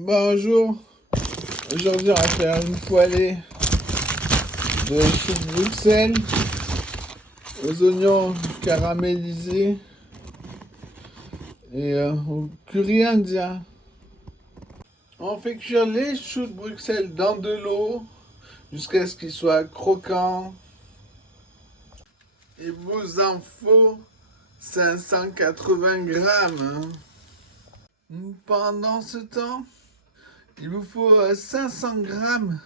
Bonjour, aujourd'hui on va faire une poêlée de chou de Bruxelles aux oignons caramélisés et au curry indien. On fait cuire les choux de Bruxelles dans de l'eau jusqu'à ce qu'ils soient croquants. Il vous en faut 580 grammes. Pendant ce temps, il vous faut 500 grammes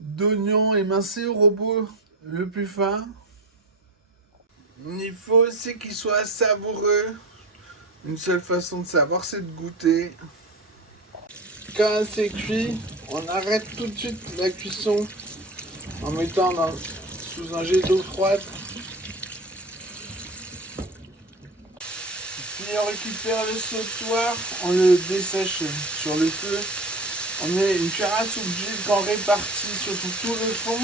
d'oignons émincés au robot le plus fin. Il faut aussi qu'ils soient savoureux. Une seule façon de savoir, c'est de goûter. Quand c'est cuit, on arrête tout de suite la cuisson en mettant sous un jet d'eau froide. Puis on récupère le sautoir, on le dessèche sur le feu. On met une cuillère à soupe d'huile qu'on répartit sur tout le fond.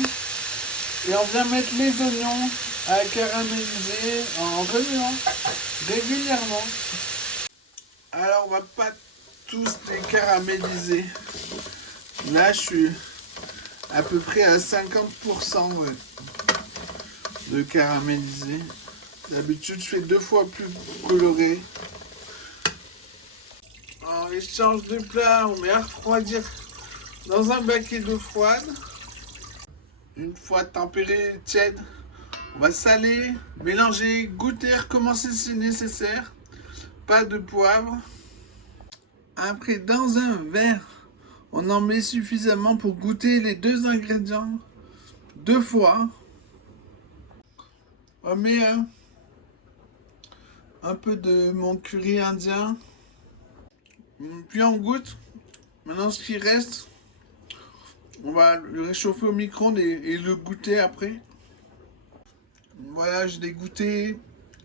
Et on vient mettre les oignons à caraméliser en remuant régulièrement. Alors on va pas tous les caraméliser. Là je suis à peu près à 50% de caramélisé. D'habitude je fais 2 fois plus coloré. En échange de plat, on met à refroidir dans un baquet d'eau froide. Une fois tempéré, tiède, on va saler, mélanger, goûter, recommencer si nécessaire. Pas de poivre. Après, dans un verre, on en met suffisamment pour goûter les 2 ingrédients 2 fois. On met un peu de mon curry indien. Puis on goûte. Maintenant, ce qui reste, on va le réchauffer au micro-ondes et le goûter après. Voilà, je l'ai goûté.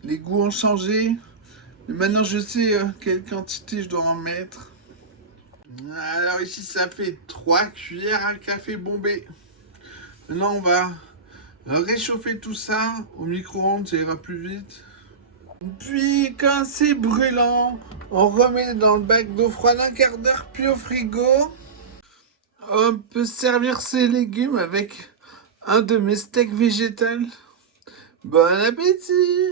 Les goûts ont changé. Mais maintenant, je sais quelle quantité je dois en mettre. Alors ici, ça fait 3 cuillères à café bombé. Maintenant, on va réchauffer tout ça au micro-ondes, ça ira plus vite. Puis, quand c'est brûlant, on remet dans le bac d'eau froide 1/4 d'heure, puis au frigo. On peut servir ses légumes avec un de mes steaks végétales. Bon appétit!